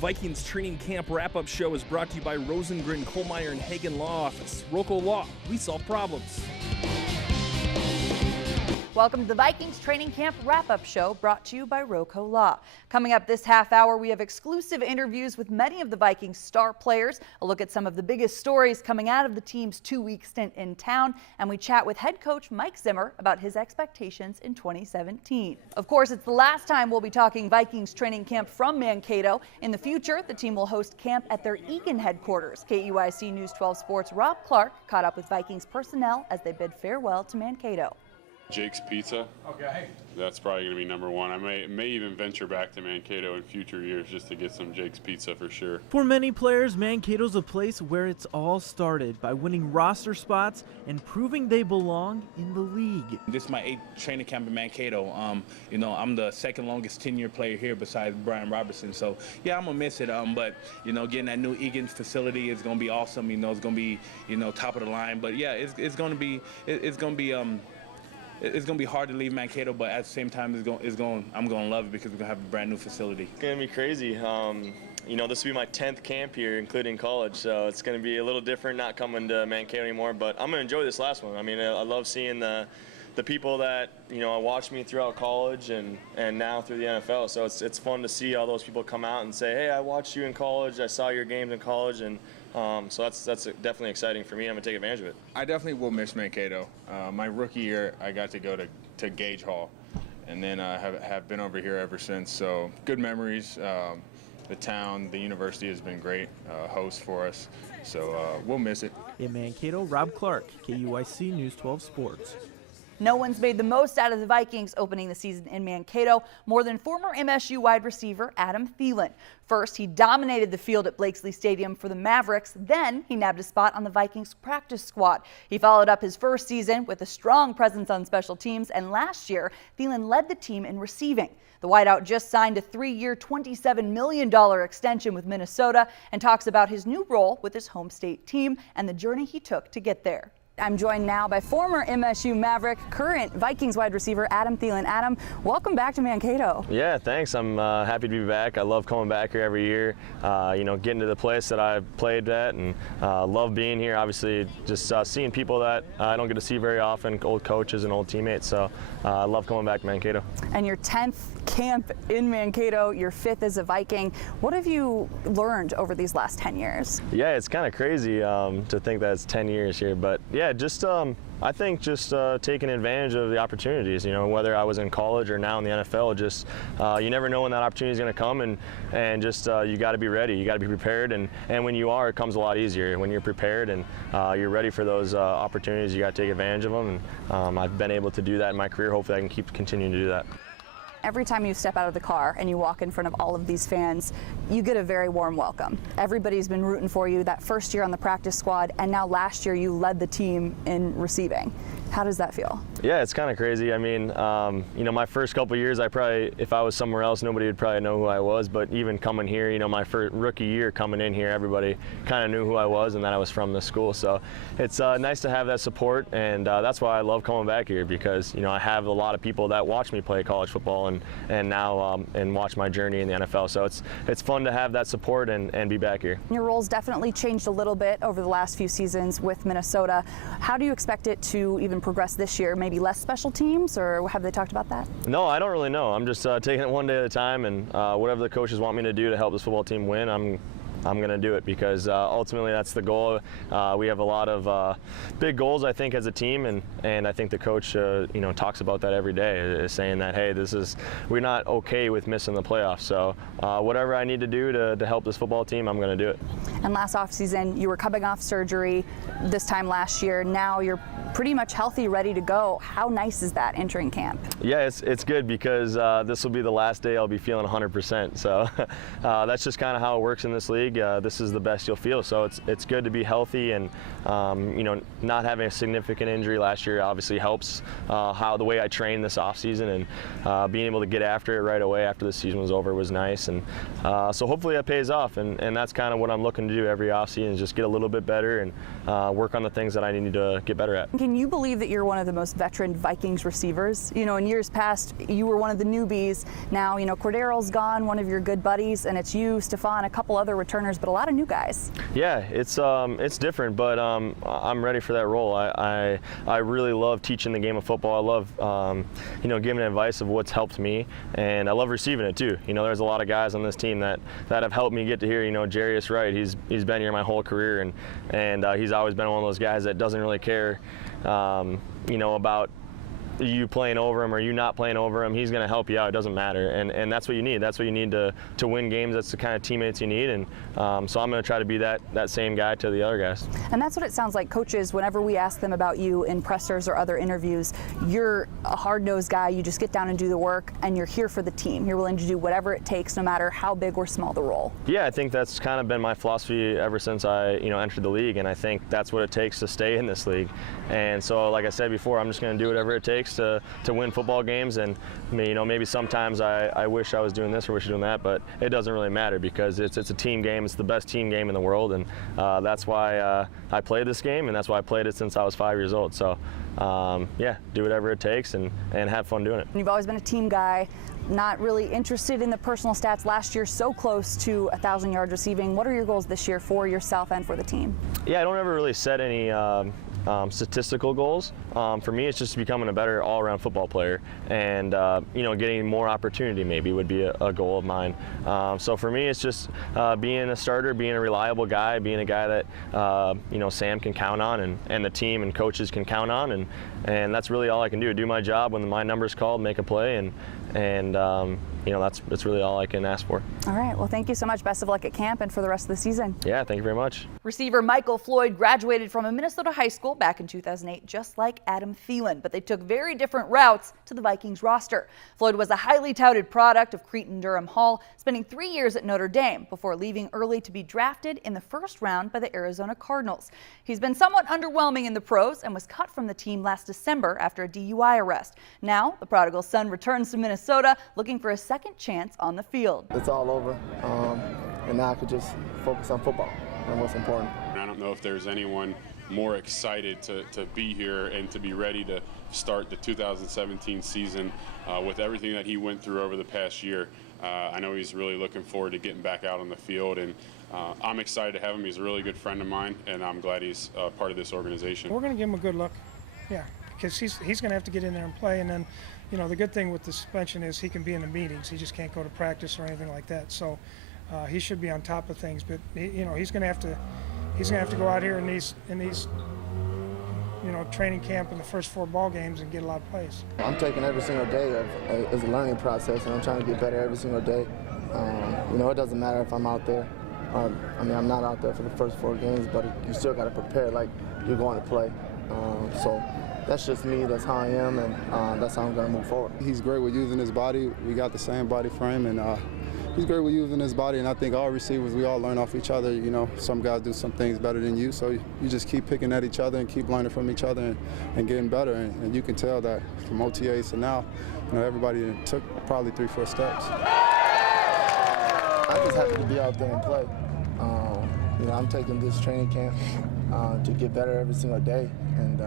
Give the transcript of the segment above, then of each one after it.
Vikings training camp wrap-up show is brought to you by Rosengren, Kohlmeyer, and Hagen Law Office. Rocco Law, we solve problems. Welcome to the Vikings training camp wrap-up show brought to you by Rocco Law. Coming up this half hour, we have exclusive interviews with many of the Vikings star players, a look at some of the biggest stories coming out of the team's 2-week stint in town, and we chat with head coach Mike Zimmer about his expectations in 2017. Of course, it's the last time we'll be talking Vikings training camp from Mankato. In the future, the team will host camp at their Eagan headquarters. KUIC News 12 Sports' Rob Clark caught up with Vikings personnel as they bid farewell to Mankato. Jake's Pizza. Okay. That's probably going to be number one. I may even venture back to Mankato in future years just to get some Jake's Pizza for sure. For many players, Mankato's a place where it's all started by winning roster spots and proving they belong in the league. This is my 8th training camp in Mankato. I'm the second longest tenure player here besides Brian Robertson. So yeah, I'm gonna miss it. But getting that new Eagan facility is gonna be awesome. It's gonna be top of the line. But yeah, it's gonna be hard to leave Mankato, but at the same time, I'm going to love it because we're going to have a brand new facility. It's going to be crazy. This will be my 10th camp here, including college, so it's going to be a little different not coming to Mankato anymore, but I'm going to enjoy this last one. I mean, I love seeing the people that, watched me throughout college and now through the NFL, so it's fun to see all those people come out and say, hey, I watched you in college, I saw your games in college, and so that's definitely exciting for me. I'm going to take advantage of it. I definitely will miss Mankato. My rookie year, I got to go to Gage Hall, and then I have been over here ever since. So good memories. The town, the university has been great host for us, so we'll miss it. In Mankato, Rob Clark, KUIC News 12 Sports. No one's made the most out of the Vikings opening the season in Mankato more than former MSU wide receiver Adam Thielen. First, he dominated the field at Blakesley Stadium for the Mavericks. Then he nabbed a spot on the Vikings practice squad. He followed up his first season with a strong presence on special teams, and last year, Thielen led the team in receiving. The wideout just signed a 3-year, $27 million extension with Minnesota and talks about his new role with his home state team and the journey he took to get there. I'm joined now by former MSU Maverick, current Vikings wide receiver Adam Thielen. Adam, welcome back to Mankato. Yeah, thanks. I'm happy to be back. I love coming back here every year, getting to the place that I played at, and love being here. Obviously, just seeing people that I don't get to see very often, old coaches and old teammates, so I love coming back to Mankato. And your 10th camp in Mankato, your 5th as a Viking. What have you learned over these last 10 years? Yeah, it's kind of crazy to think that it's 10 years here, but yeah, just I think just taking advantage of the opportunities, whether I was in college or now in the NFL, just you never know when that opportunity is going to come, and just you got to be ready, you got to be prepared, and when you are, it comes a lot easier. When you're prepared and you're ready for those opportunities, you got to take advantage of them, and I've been able to do that in my career. Hopefully I can keep continuing to do that. Every time you step out of the car and you walk in front of all of these fans, you get a very warm welcome. Everybody's been rooting for you that first year on the practice squad, and now last year you led the team in receiving. How does that feel? Yeah, it's kind of crazy. I mean, my first couple of years, if I was somewhere else, nobody would probably know who I was. But even coming here, my first rookie year coming in here, everybody kind of knew who I was and that I was from the school. So it's nice to have that support, and that's why I love coming back here, because I have a lot of people that watch me play college football and now and watch my journey in the NFL. So it's fun to have that support and be back here. Your role's definitely changed a little bit over the last few seasons with Minnesota. How do you expect it to even progress this year? Maybe less special teams, or have they talked about that? No, I don't really know. I'm just taking it one day at a time, and whatever the coaches want me to do to help this football team win, I'm going to do it, because ultimately that's the goal. We have a lot of big goals, I think, as a team, and I think the coach talks about that every day, is saying that, hey, we're not okay with missing the playoffs. So whatever I need to do to help this football team, I'm going to do it. And last offseason, you were coming off surgery this time last year. Now you're pretty much healthy, ready to go. How nice is that entering camp? Yeah, it's good, because this will be the last day I'll be feeling 100%. So that's just kind of how it works in this league. This is the best you'll feel. So it's good to be healthy, and not having a significant injury last year obviously helps the way I trained this offseason, and being able to get after it right away after the season was over was nice. And so hopefully that pays off, and that's kind of what I'm looking to do every offseason is just get a little bit better and work on the things that I need to get better at. Can you believe that you're one of the most veteran Vikings receivers? You know, in years past, you were one of the newbies. Now, you know, Cordero's gone, one of your good buddies, and it's you, Stephon, a couple other returners, but a lot of new guys. Yeah, it's different, but I'm ready for that role. I really love teaching the game of football. I love you know, giving advice of what's helped me, and I love receiving it too. You know, there's a lot of guys on this team that have helped me get to here. You know, Jarius Wright, he's been here my whole career, and he's always been one of those guys that doesn't really care, you know, about you playing over him or you not playing over him. He's going to help you out. It doesn't matter, and that's what you need. That's what you need to win games. That's the kind of teammates you need, and so I'm going to try to be that same guy to the other guys. And that's what it sounds like, coaches, whenever we ask them about you in pressers or other interviews, you're a hard-nosed guy. You just get down and do the work, and you're here for the team. You're willing to do whatever it takes, no matter how big or small the role. Yeah, I think that's kind of been my philosophy ever since I entered the league, and I think that's what it takes to stay in this league. And so, like I said before, I'm just going to do whatever it takes to win football games. And you know, maybe sometimes I wish I was doing this or wish I was doing that, but it doesn't really matter because it's a team game. It's the best team game in the world, and that's why I played this game, and that's why I played it since I was 5 years old. So yeah, do whatever it takes and have fun doing it. You've always been a team guy, not really interested in the personal stats. Last year, so close to 1,000 yards receiving. What are your goals this year for yourself and for the team? Yeah, I don't ever really set any statistical goals. For me, it's just becoming a better all-around football player, and you know, getting more opportunity maybe would be a goal of mine. So for me, it's just being a starter, being a reliable guy, being a guy that you know, Sam can count on, and the team and coaches can count on, and that's really all I can do. Do my job when my number's called, make a play, and you know, that's really all I can ask for. All right, well, thank you so much. Best of luck at camp and for the rest of the season. Yeah, thank you very much. Receiver Michael Floyd graduated from a Minnesota high school back in 2008, just like Adam Thielen, but they took very different routes to the Vikings roster. Floyd was a highly touted product of Cretin-Durham Hall, spending 3 years at Notre Dame before leaving early to be drafted in the first round by the Arizona Cardinals. He's been somewhat underwhelming in the pros and was cut from the team last December after a DUI arrest. Now, the prodigal son returns to Minnesota looking for a second chance on the field. It's all over, and now I could just focus on football and what's important. I don't know if there's anyone more excited to be here and to be ready to start the 2017 season with everything that he went through over the past year. I know he's really looking forward to getting back out on the field, and I'm excited to have him. He's a really good friend of mine, and I'm glad he's part of this organization. We're going to give him a good look, yeah, because he's going to have to get in there and play, and then, you know, the good thing with the suspension is he can be in the meetings. He just can't go to practice or anything like that. So he should be on top of things. But you know, he's going to have to go out here in these you know, training camp in the first 4 ball games and get a lot of plays. I'm taking every single day as a learning process, and I'm trying to get better every single day. You know, it doesn't matter if I'm out there. I mean, I'm not out there for the first 4 games, but you still got to prepare like you're going to play. So that's just me, that's how I am, and that's how I'm going to move forward. He's great with using his body. We got the same body frame, and he's great with using his body, and I think all receivers, we all learn off each other. You know, some guys do some things better than you, so you just keep picking at each other and keep learning from each other and getting better, and you can tell that from OTAs to now, you know, everybody took probably 3-4 steps. I'm just happy to be out there and play. You know, I'm taking this training camp to get better every single day and,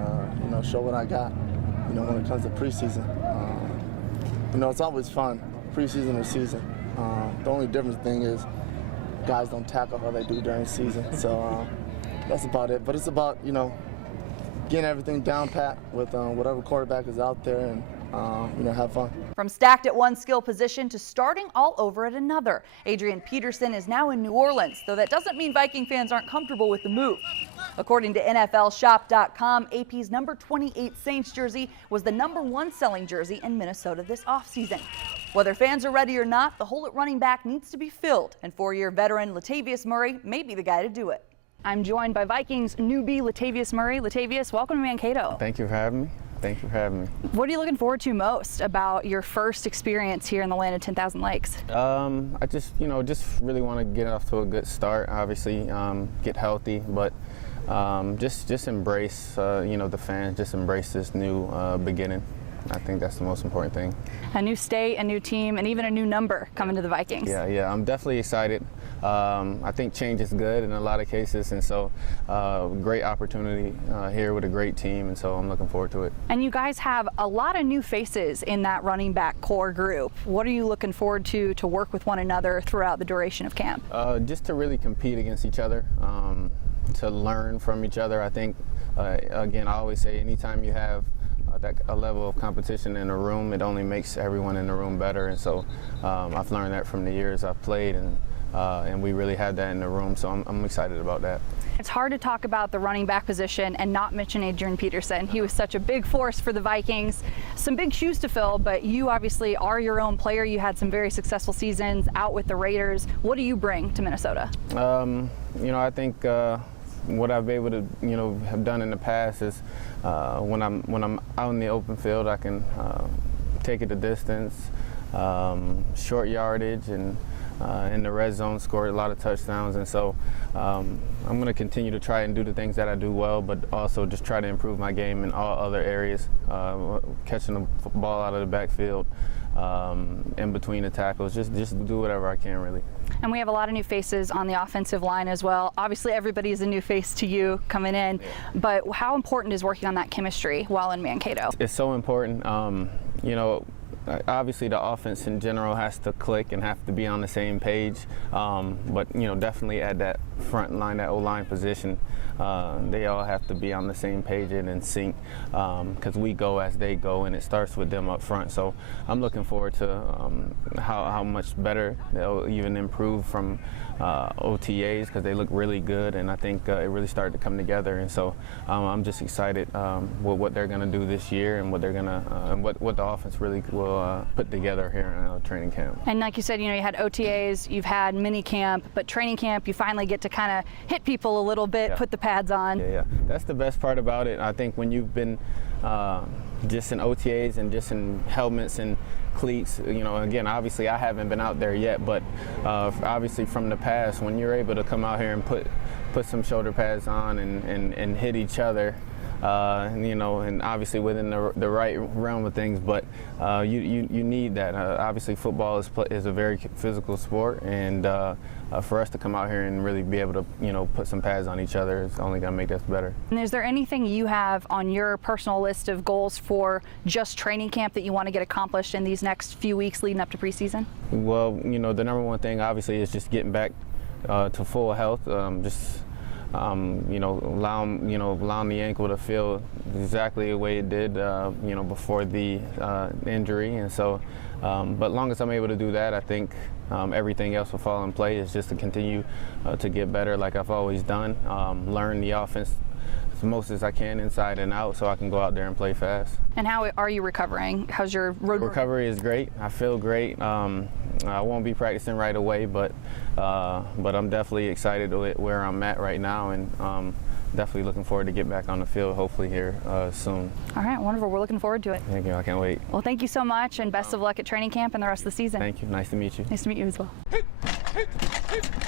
you know, show what I got, you know, when it comes to preseason. You know, it's always fun, preseason or season. The only different thing is guys don't tackle how they do during season. So that's about it. But it's about, you know, getting everything down pat with whatever quarterback is out there and, you know, have fun. From stacked at one skill position to starting all over at another, Adrian Peterson is now in New Orleans, though that doesn't mean Viking fans aren't comfortable with the move. According to NFLShop.com, AP's number 28 Saints jersey was the #1 selling jersey in Minnesota this offseason. Whether fans are ready or not, the hole at running back needs to be filled, and 4-year veteran Latavius Murray may be the guy to do it. I'm joined by Vikings newbie Latavius Murray. Latavius, welcome to Mankato. Thank you for having me. Thank you for having me. What are you looking forward to most about your first experience here in the land of 10,000 lakes? I just, you know, just really want to get off to a good start. Obviously, get healthy, but just embrace, you know, the fans. Just embrace this new beginning. I think that's the most important thing. A new state, a new team, and even a new number coming to the Vikings. Yeah, I'm definitely excited. I think change is good in a lot of cases, and so great opportunity here with a great team, and so I'm looking forward to it. And you guys have a lot of new faces in that running back core group. What are you looking forward to work with one another throughout the duration of camp? Just to really compete against each other, to learn from each other. I think, again, I always say anytime you have a level of competition in a room, it only makes everyone in the room better. And so I've learned that from the years I've played, and we really had that in the room, so I'm excited about that. It's hard to talk about the running back position and not mention Adrian Peterson. He was such a big force for the Vikings. Some big shoes to fill, but you obviously are your own player. You had some very successful seasons out with the Raiders. What do you bring to Minnesota? I think what I've been able to, have done in the past is when I'm out in the open field, I can take it the distance, short yardage, and in the red zone scored a lot of touchdowns. And so I'm going to continue to try and do the things that I do well, but also just try to improve my game in all other areas, catching the ball out of the backfield, in between the tackles, just do whatever I can, really. And we have a lot of new faces on the offensive line as well. Obviously, everybody is a new face to you coming in, but how important is working on that chemistry while in Mankato? It's so important. Obviously the offense in general has to click and have to be on the same page, but definitely at that front line, that O-line position, they all have to be on the same page and in sync, because we go as they go, and it starts with them up front. So I'm looking forward to how much better they'll even improve from OTAs, because they look really good, and I think it really started to come together. And so I'm just excited with what they're going to do this year, and what they're going to what the offense really will put together here in training camp. And like you said, you had OTAs, you've had mini camp, but training camp, you finally get to kind of hit people a little bit, put the pads on. Yeah, that's the best part about it. I think when you've been just in OTAs and just in helmets and cleats, again, obviously I haven't been out there yet, but obviously from the past, when you're able to come out here and put some shoulder pads on and hit each other, and obviously within the right realm of things, but you need that. Obviously football is a very physical sport, and for us to come out here and really be able to put some pads on each other is only going to make us better. And is there anything you have on your personal list of goals for just training camp that you want to get accomplished in these next few weeks leading up to preseason? Well, the number one thing obviously is just getting back to full health, allowing the ankle to feel exactly the way it did, before the injury. And so, but long as I'm able to do that, I think everything else will fall in place. It's just to continue to get better like I've always done, learn the offense as most as I can inside and out, so I can go out there and play fast. And how are you recovering? How's your road recovery? Is great. I feel great. I won't be practicing right away, but I'm definitely excited with where I'm at right now, and definitely looking forward to get back on the field hopefully here soon. All right, wonderful. We're looking forward to it. Thank you. I can't wait. Well, thank you so much, and best of luck at training camp and the rest of the season. Thank you. Nice to meet you. Nice to meet you as well.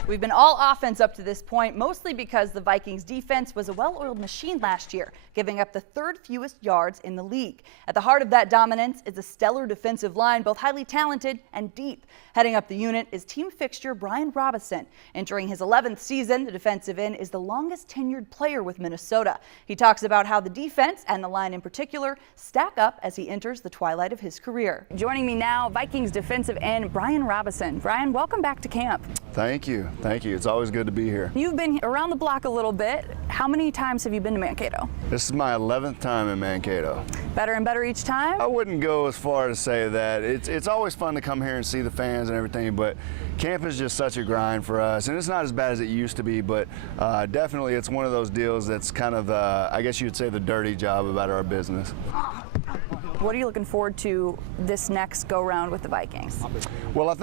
We've been all offense up to this point, mostly because the Vikings defense was a well-oiled machine last year, giving up the third fewest yards in the league. At the heart of that dominance is a stellar defensive line, both highly talented and deep. Heading up the unit is team fixture Brian Robinson. Entering his 11th season, the defensive end is the longest tenured player with Minnesota. He talks about how the defense, and the line in particular, stack up as he enters the twilight of his career. Joining me now, Vikings defensive end Brian Robinson. Brian, welcome back to camp. Thank you. Thank you. It's always good to be here. You've been around the block a little bit. How many times have you been to Mankato? This is my 11th time in Mankato. Better and better each time? I wouldn't go as far to say that. It's always fun to come here and see the fans and everything, but camp is just such a grind for us, and it's not as bad as it used to be, but definitely it's one of those deals that's kind of, I guess you'd say, the dirty job about our business. What are you looking forward to this next go-round with the Vikings? Well, I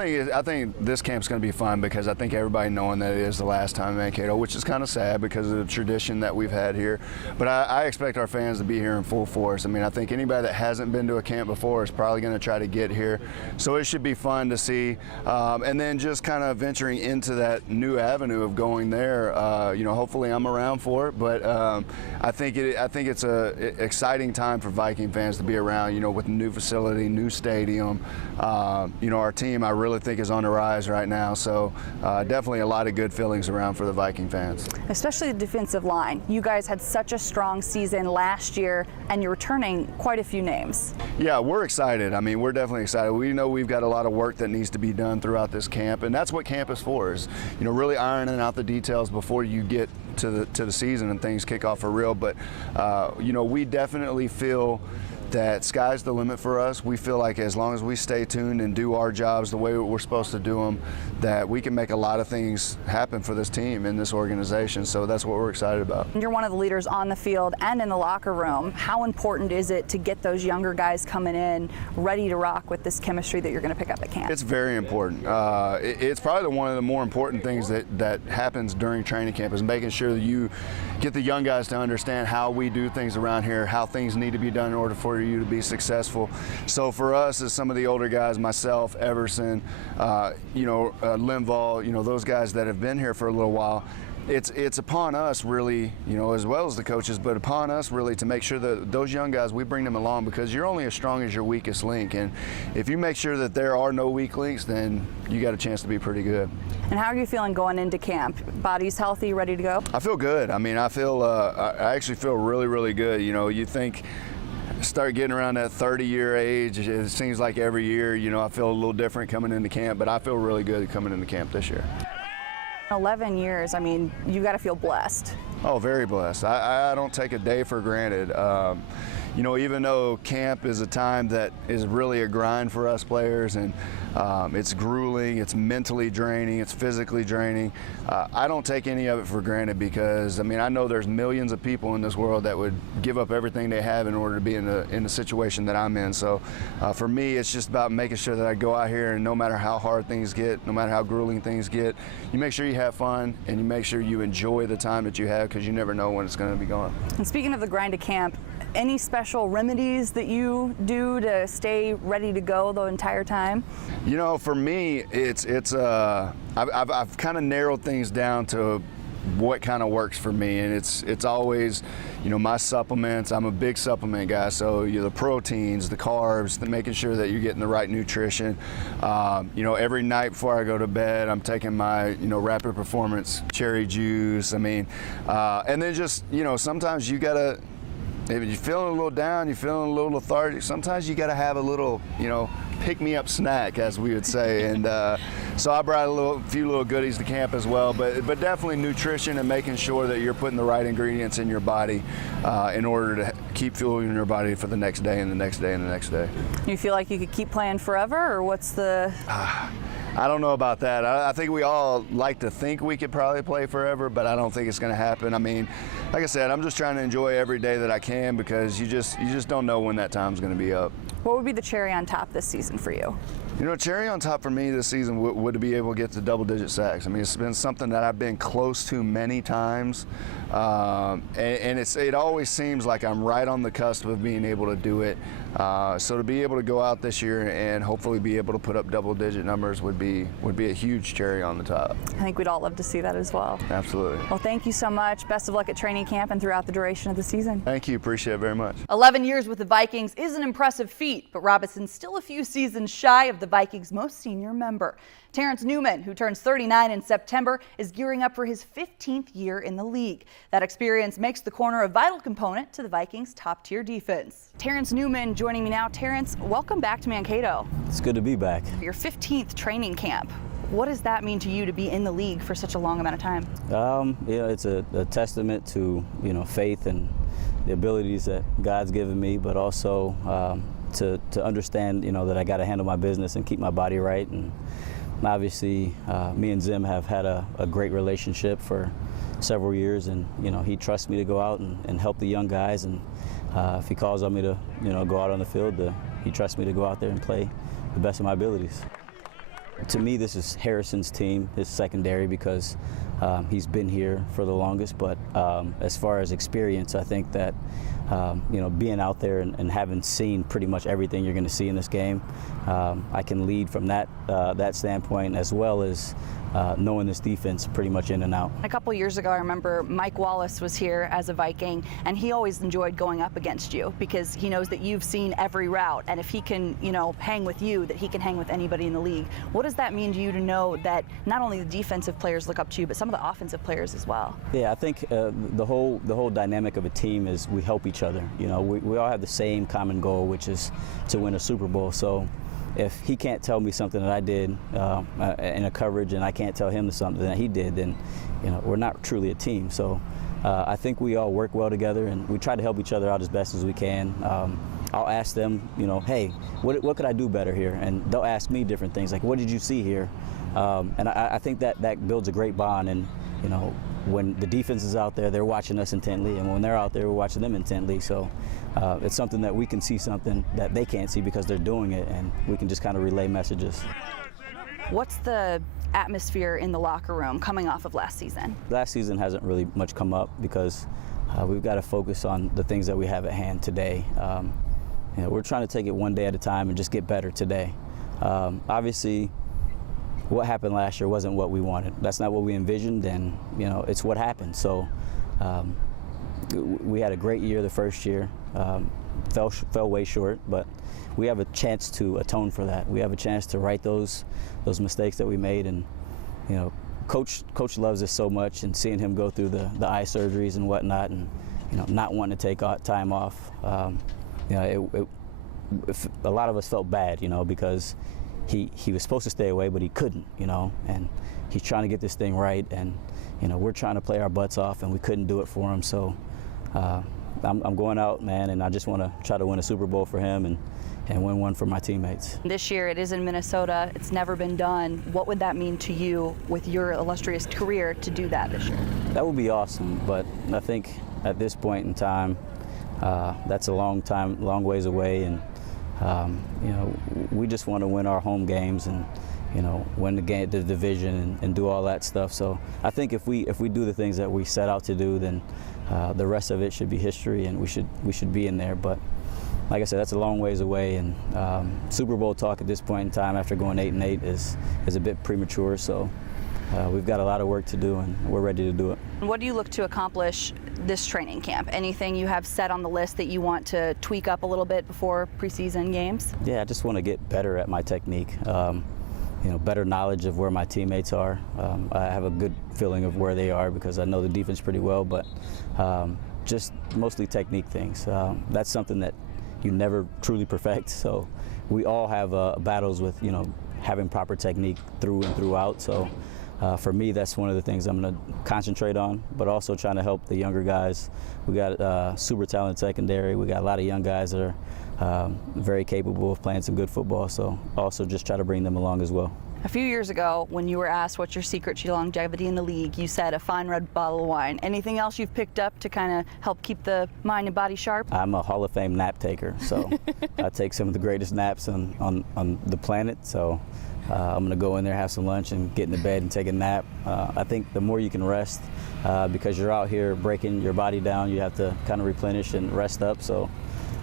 think this camp's going to be fun because I think everybody knowing that it is the last time in Mankato, which is kind of sad because of the tradition that we've had here. But I expect our fans to be here in full force. I mean, I think anybody that hasn't been to a camp before is probably going to try to get here. So it should be fun to see. And then just kind of venturing into that new avenue of going there. Hopefully I'm around for it. But I think it's an exciting time for Viking fans to be around. with the new facility, new stadium. Our team, I really think, is on the rise right now. So definitely a lot of good feelings around for the Viking fans. Especially the defensive line. You guys had such a strong season last year, and you're returning quite a few names. Yeah, we're excited. I mean, we're definitely excited. We know we've got a lot of work that needs to be done throughout this camp, and that's what camp is for, is really ironing out the details before you get to the season and things kick off for real. But we definitely feel that sky's the limit for us. We feel like as long as we stay tuned and do our jobs the way we're supposed to do them, that we can make a lot of things happen for this team and this organization. So that's what we're excited about. You're one of the leaders on the field and in the locker room. How important is it to get those younger guys coming in ready to rock with this chemistry that you're going to pick up at camp? It's very important. It's probably one of the more important things that happens during training camp, is making sure that you get the young guys to understand how we do things around here, how things need to be done in order for you to be successful. So for us, as some of the older guys, myself, Everson, Linval, those guys that have been here for a little while, it's upon us really, as well as the coaches, but upon us really to make sure that those young guys, we bring them along, because you're only as strong as your weakest link. And if you make sure that there are no weak links, then you got a chance to be pretty good. And how are you feeling going into camp? Body's healthy, ready to go? I feel good. I mean, I actually feel really, really good. You think, start getting around that 30-year age, it seems like every year, I feel a little different coming into camp, but I feel really good coming into camp this year. 11 years, I mean, you got to feel blessed. Oh, very blessed. I don't take a day for granted. Even though camp is a time that is really a grind for us players, and it's grueling, it's mentally draining, it's physically draining, I don't take any of it for granted, because I know there's millions of people in this world that would give up everything they have in order to be in the situation that I'm in. So for me, it's just about making sure that I go out here, and no matter how hard things get, no matter how grueling things get, you make sure you have fun and you make sure you enjoy the time that you have, because you never know when it's going to be gone. And speaking of the grind of camp, any special remedies that you do to stay ready to go the entire time? For me, I've kind of narrowed things down to what kind of works for me, and it's always, my supplements. I'm a big supplement guy, so the proteins, the carbs, making sure that you're getting the right nutrition. Every night before I go to bed, I'm taking my, Rapid Performance cherry juice. And then just, sometimes you gotta, if you're feeling a little down, you're feeling a little lethargic, sometimes you got to have a little, pick-me-up snack, as we would say. And so I brought a few little goodies to camp as well, but definitely nutrition and making sure that you're putting the right ingredients in your body in order to keep fueling your body for the next day and the next day and the next day. You feel like you could keep playing forever, or what's the... I don't know about that. I think we all like to think we could probably play forever, but I don't think it's going to happen. Like I said, I'm just trying to enjoy every day that I can, because you just don't know when that time's going to be up. What would be the cherry on top this season for you? Cherry on top for me this season would be able to get to double-digit sacks. It's been something that I've been close to many times, and it always seems like I'm right on the cusp of being able to do it. So to be able to go out this year and hopefully be able to put up double-digit numbers would be a huge cherry on the top. I think we'd all love to see that as well. Absolutely. Well, thank you so much. Best of luck at training camp and throughout the duration of the season. Thank you. Appreciate it very much. 11 years with the Vikings is an impressive feat, but Robinson's still a few seasons shy of the Vikings' most senior member. Terrence Newman, who turns 39 in September, is gearing up for his 15th year in the league. That experience makes the corner a vital component to the Vikings' top-tier defense. Terrence Newman joining me now. Terrence, welcome back to Mankato. It's good to be back. Your 15th training camp. What does that mean to you to be in the league for such a long amount of time? It's a testament to, faith and the abilities that God's given me, but also to understand, that I got to handle my business and keep my body right. And obviously, me and Zim have had a great relationship for several years, and he trusts me to go out and help the young guys. And if he calls on me to, go out on the field, he trusts me to go out there and play the best of my abilities. To me, this is Harrison's team, his secondary, because he's been here for the longest. But as far as experience, I think that being out there and having seen pretty much everything you're going to see in this game, I can lead from that standpoint, as well as knowing this defense pretty much in and out. A couple years ago, I remember Mike Wallace was here as a Viking, and he always enjoyed going up against you because he knows that you've seen every route, and if he can, hang with you, that he can hang with anybody in the league. What does that mean to you to know that not only the defensive players look up to you, but some of the offensive players as well? Yeah, I think the whole dynamic of a team is we help each other. We all have the same common goal, which is to win a Super Bowl. So if he can't tell me something that I did in a coverage and I can't tell him something that he did, then we're not truly a team. So I think we all work well together and we try to help each other out as best as we can. I'll ask them, hey, what could I do better here? And they'll ask me different things like, what did you see here? And I think that builds a great bond. And when the defense is out there, they're watching us intently, and when they're out there, we're watching them intently. So it's something that we can see something that they can't see because they're doing it, and we can just kind of relay messages. What's the atmosphere in the locker room coming off of last season? Last season hasn't really much come up because we've got to focus on the things that we have at hand today. We're trying to take it one day at a time and just get better today. Obviously, what happened last year wasn't what we wanted. That's not what we envisioned, and it's what happened. So we had a great year the first year, fell way short, but we have a chance to atone for that. We have a chance to right those mistakes that we made, and Coach loves us so much, and seeing him go through the eye surgeries and whatnot, and not wanting to take time off, a lot of us felt bad, because he was supposed to stay away, but he couldn't, and he's trying to get this thing right, and we're trying to play our butts off, and we couldn't do it for him. So I'm going out, man, and I just want to try to win a Super Bowl for him and win one for my teammates. This year it is in Minnesota. It's never been done. What would that mean to you with your illustrious career to do that this year? That would be awesome, but I think at this point in time, that's a long ways away, and we just want to win our home games and win the division and do all that stuff. So I think if we do the things that we set out to do, then the rest of it should be history, and we should be in there. But like I said, that's a long ways away, and Super Bowl talk at this point in time after going 8-8 is a bit premature. So we've got a lot of work to do, and we're ready to do it. What do you look to accomplish this training camp? Anything you have set on the list that you want to tweak up a little bit before preseason games? Yeah, I just want to get better at my technique. Better knowledge of where my teammates are. I have a good feeling of where they are because I know the defense pretty well, but just mostly technique things. That's something that you never truly perfect. So we all have battles with having proper technique through and throughout. So for me, that's one of the things I'm going to concentrate on, but also trying to help the younger guys. We got super talented secondary. We got a lot of young guys that are very capable of playing some good football, so also just try to bring them along as well. A few years ago, when you were asked what's your secret to longevity in the league, you said a fine red bottle of wine. Anything else you've picked up to kind of help keep the mind and body sharp? I'm a Hall of Fame nap taker, so I take some of the greatest naps on the planet. So I'm going to go in there, have some lunch, and get in the bed and take a nap. I think the more you can rest, because you're out here breaking your body down, you have to kind of replenish and rest up. So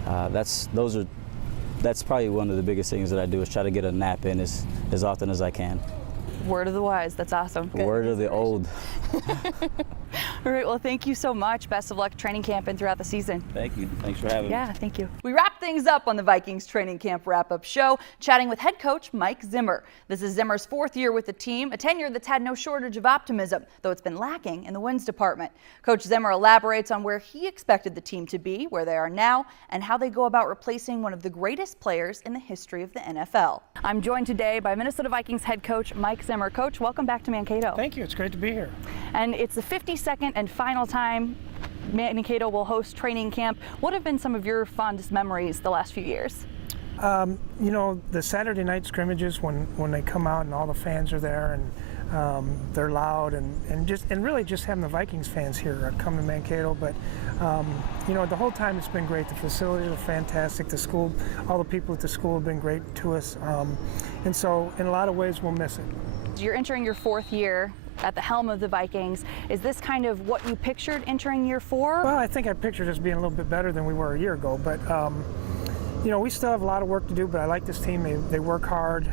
that's probably one of the biggest things that I do is try to get a nap in as often as I can. Word of the wise. That's awesome. Good. Word of the old. All right, well, thank you so much. Best of luck training camp and throughout the season. Thank you. Thanks for having me. Yeah, thank you. We wrap things up on the Vikings training camp wrap-up show, chatting with head coach Mike Zimmer. This is Zimmer's fourth year with the team, a tenure that's had no shortage of optimism, though it's been lacking in the wins department. Coach Zimmer elaborates on where he expected the team to be, where they are now, and how they go about replacing one of the greatest players in the history of the NFL. I'm joined today by Minnesota Vikings head coach Mike Zimmer. Coach, welcome back to Mankato. Thank you. It's great to be here. And it's the 52nd and final time Mankato will host training camp. What have been some of your fondest memories the last few years? The Saturday night scrimmages when they come out and all the fans are there and they're loud and really just having the Vikings fans here come to Mankato. But the whole time it's been great. The facilities are fantastic. The school, all the people at the school have been great to us. And so in a lot of ways we'll miss it. You're entering your fourth year at the helm of the Vikings. Is this kind of what you pictured entering year four? Well, I think I pictured us being a little bit better than we were a year ago, but we still have a lot of work to do, but I like this team. They work hard.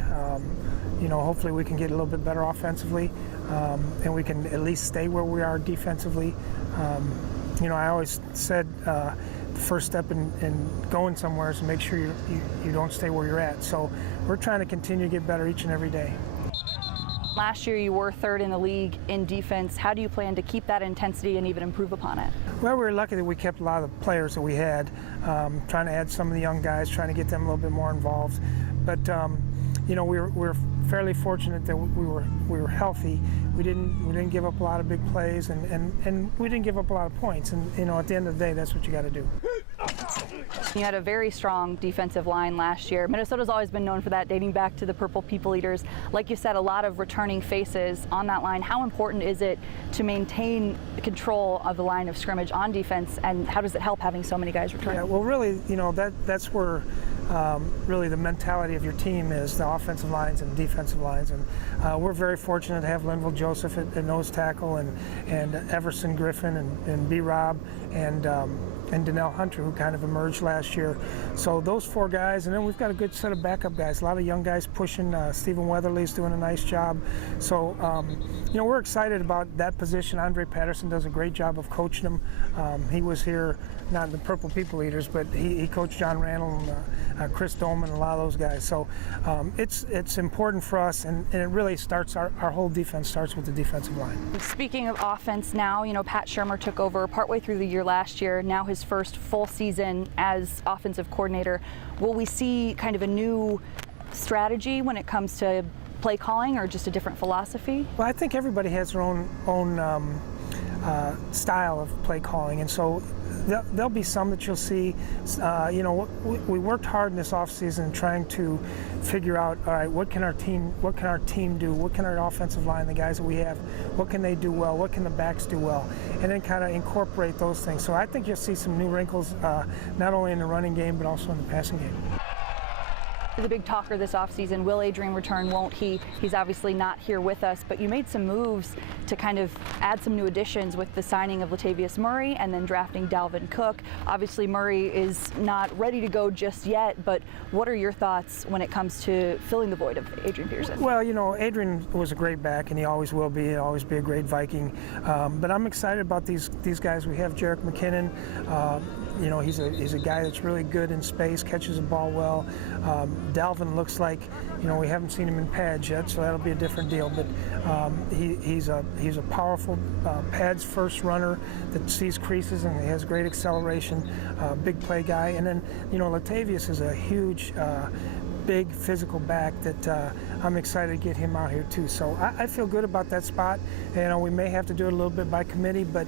hopefully we can get a little bit better offensively, and we can at least stay where we are defensively. I always said the first step in going somewhere is to make sure you don't stay where you're at. So we're trying to continue to get better each and every day. Last year you were third in the league in defense. How do you plan to keep that intensity and even improve upon it? Well, we were lucky that we kept a lot of the players that we had, trying to add some of the young guys, trying to get them a little bit more involved. But we were fairly fortunate that we were healthy. We didn't give up a lot of big plays, and we didn't give up a lot of points. And at the end of the day, that's what you got to do. You had a very strong defensive line last year. Minnesota's always been known for that, dating back to the Purple People Eaters. Like you said, a lot of returning faces on that line. How important is it to maintain control of the line of scrimmage on defense, and how does it help having so many guys returning? Yeah, well, really, that's where really the mentality of your team is, the offensive lines and defensive lines. And we're very fortunate to have Linville Joseph at nose tackle, and Everson Griffin, and B-Rob, and Donnell Hunter, who kind of emerged last year. So those four guys, and then we've got a good set of backup guys, a lot of young guys pushing. Stephen Weatherly's doing a nice job. So, we're excited about that position. Andre Patterson does a great job of coaching them. He was here, not in the Purple People Eaters, but he coached John Randall and Chris Dolman and a lot of those guys. So it's important for us, and it really starts, our whole defense starts with the defensive line. Speaking of offense now, Pat Shermer took over partway through the year last year, now his first full season as offensive coordinator. Will we see kind of a new strategy when it comes to play calling, or just a different philosophy? Well, I think everybody has their own style of play calling, and so there'll be some that you'll see. We worked hard in this offseason trying to figure out, all right, what can our team do? What can our offensive line, the guys that we have, what can they do well? What can the backs do well? And then kind of incorporate those things. So I think you'll see some new wrinkles, not only in the running game, but also in the passing game. The big talker this offseason, will Adrian return, won't he? He's obviously not here with us, but you made some moves to kind of add some new additions with the signing of Latavius Murray and then drafting Dalvin Cook. Obviously Murray is not ready to go just yet, but what are your thoughts when it comes to filling the void of Adrian Peterson? Well, Adrian was a great back, and he always will be. He'll always be a great Viking. But I'm excited about these guys. We have Jerick McKinnon. He's a guy that's really good in space, catches the ball well. Dalvin looks like, we haven't seen him in pads yet, so that'll be a different deal. But he's a powerful pads first runner that sees creases, and he has great acceleration, big play guy. And then, Latavius is a huge, big physical back that I'm excited to get him out here too. So I feel good about that spot. We may have to do it a little bit by committee, but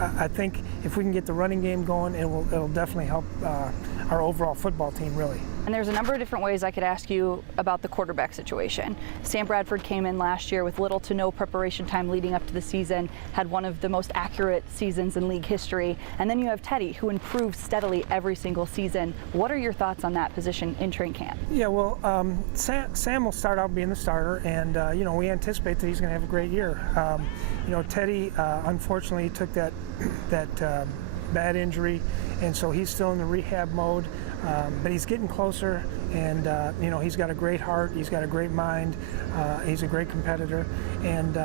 I think if we can get the running game going, it'll definitely help our overall football team, really. And there's a number of different ways I could ask you about the quarterback situation. Sam Bradford came in last year with little to no preparation time leading up to the season, had one of the most accurate seasons in league history. And then you have Teddy, who improved steadily every single season. What are your thoughts on that position in training camp? Yeah, well, Sam will start out being the starter, and we anticipate that he's going to have a great year. Teddy, unfortunately, took that bad injury, and so he's still in the rehab mode, but he's getting closer, and he's got a great heart, he's got a great mind, he's a great competitor, and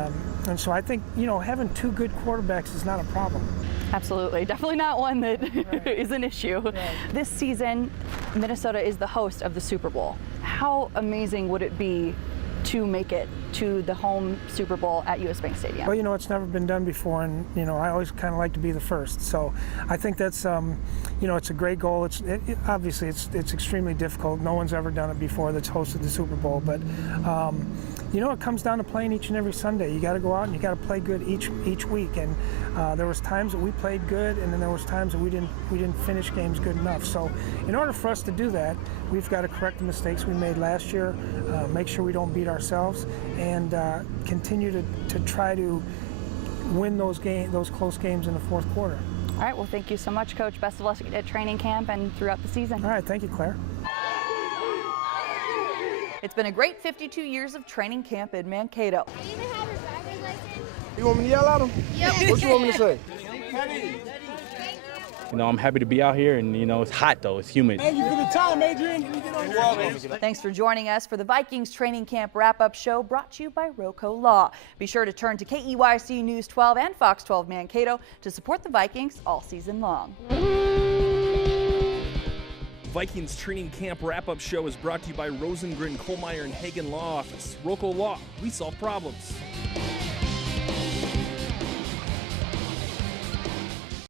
so I think having two good quarterbacks is not a problem. Absolutely, definitely not one that is an issue. Right. This season, Minnesota is the host of the Super Bowl. How amazing would it be to make it to the home Super Bowl at US Bank Stadium? Well, it's never been done before, and I always kind of like to be the first. So I think that's it's a great goal. Obviously it's extremely difficult. No one's ever done it before that's hosted the Super Bowl, but it comes down to playing each and every Sunday. You got to go out and you got to play good each week. And there was times that we played good, and then there was times that we didn't finish games good enough. So in order for us to do that, we've got to correct the mistakes we made last year, make sure we don't beat ourselves, and continue to try to win those close games in the fourth quarter. All right, well, thank you so much, Coach. Best of luck at training camp and throughout the season. All right, thank you, Claire. It's been a great 52 years of training camp in Mankato. I even have a driver's license. You want me to yell at him? Yep. What you want me to say? I'm happy to be out here, and it's hot though, it's humid. Thank you for the time, Adrian. Thanks for joining us for the Vikings training camp wrap-up show brought to you by Rocco Law. Be sure to turn to KEYC News 12 and Fox 12 Mankato to support the Vikings all season long. Vikings training camp wrap-up show is brought to you by Rosengren, Kohlmeyer, and Hagen Law Office. Rocco Law, we solve problems.